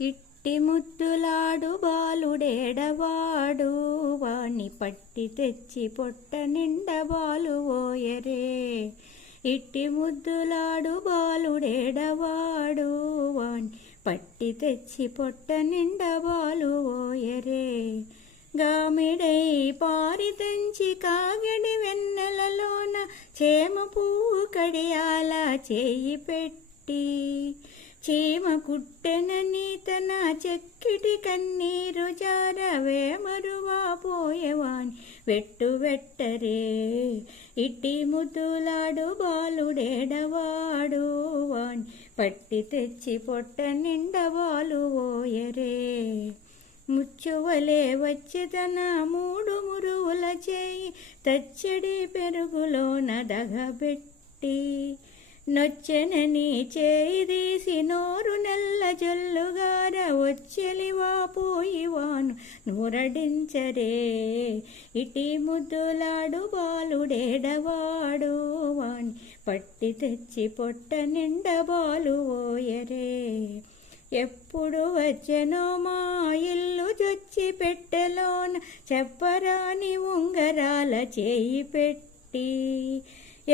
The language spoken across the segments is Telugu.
ఇట్టి ముద్దులాడు బాలుడేడవాడు, వాణ్ణి పట్టి తెచ్చి పొట్ట నిండా బాలు ఓయరే. ఇట్టి ముద్దులాడు బాలుడేడవాడు, వాణ్ణి పట్టి తెచ్చి పొట్ట నిండా బాలు ఓయరే. గామిడై పారి తెంచి కాగడి వెన్నెలలోన చేమ పువ్వు కడియాల చేయి పెట్టి, చీమ కుట్టెనని తన చెక్కిటి కన్నీరు జారవే మరువా పోయేవాణి వెట్టు వెట్టరే. ఇట్టి ముద్దులాడు బాలుడేడవాడు, వాణ్ణి పట్టి తెచ్చి పొట్ట నిండా బాలు ఓయరే. ముచ్చువలే వచ్చి తన మూడు మురువుల చేయి తచ్చడి పెరుగులోన దగబెట్టి, నొచ్చెనని చేయి తీసి నోరు నెల్ల జల్లుగార వచ్చెలివా పోయి వాను నూరడించరే. ఇటి ముద్దులాడు బాలుడేడవాడు, వాణ్ణి పట్టి తెచ్చి పొట్ట నిండా బాలు ఓయరే. ఎప్పుడు వచ్చెనో మా ఇల్లు జొచ్చి పెట్టెలోన చెప్పరాని ఉంగరాల చేయి పెట్టి,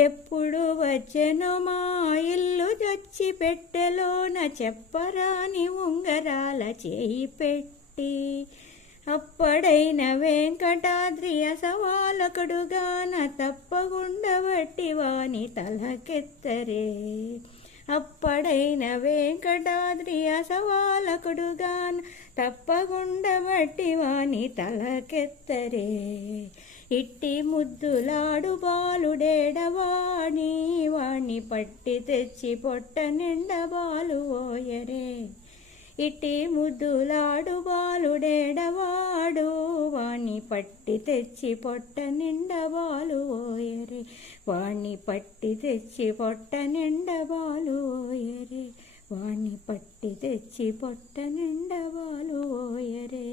ఎప్పుడు వచ్చెనో మా ఇల్లు జొచ్చి పెట్టెలోన చెప్పరాని ఉంగరాల చేయి పెట్టి, అప్పడైన వెంకటాద్రి అసవాలకుడుగాన తప్పకుండా వట్టి వాని తలకెత్తరే. అప్పడైన వెంకటాద్రి అసవాలకుడుగాన తప్పకుండా వట్టి వాని తలకెత్తరే. ఇట్టి ముద్దులాడు బాలుడేడవాణి, వాణ్ణి పట్టి తెచ్చి పొట్ట నిండా బాలు ఓయరే. ఇట్టి ముద్దులాడు బాలుడేడవాడు, వాణ్ణి పట్టి తెచ్చి పొట్ట నిండా బాలు ఓయరే. వాణ్ణి పట్టి తెచ్చి పొట్ట నిండా బాలు ఓయరే. వాణ్ణి పట్టి తెచ్చి పొట్ట నిండా బాలు ఓయరే.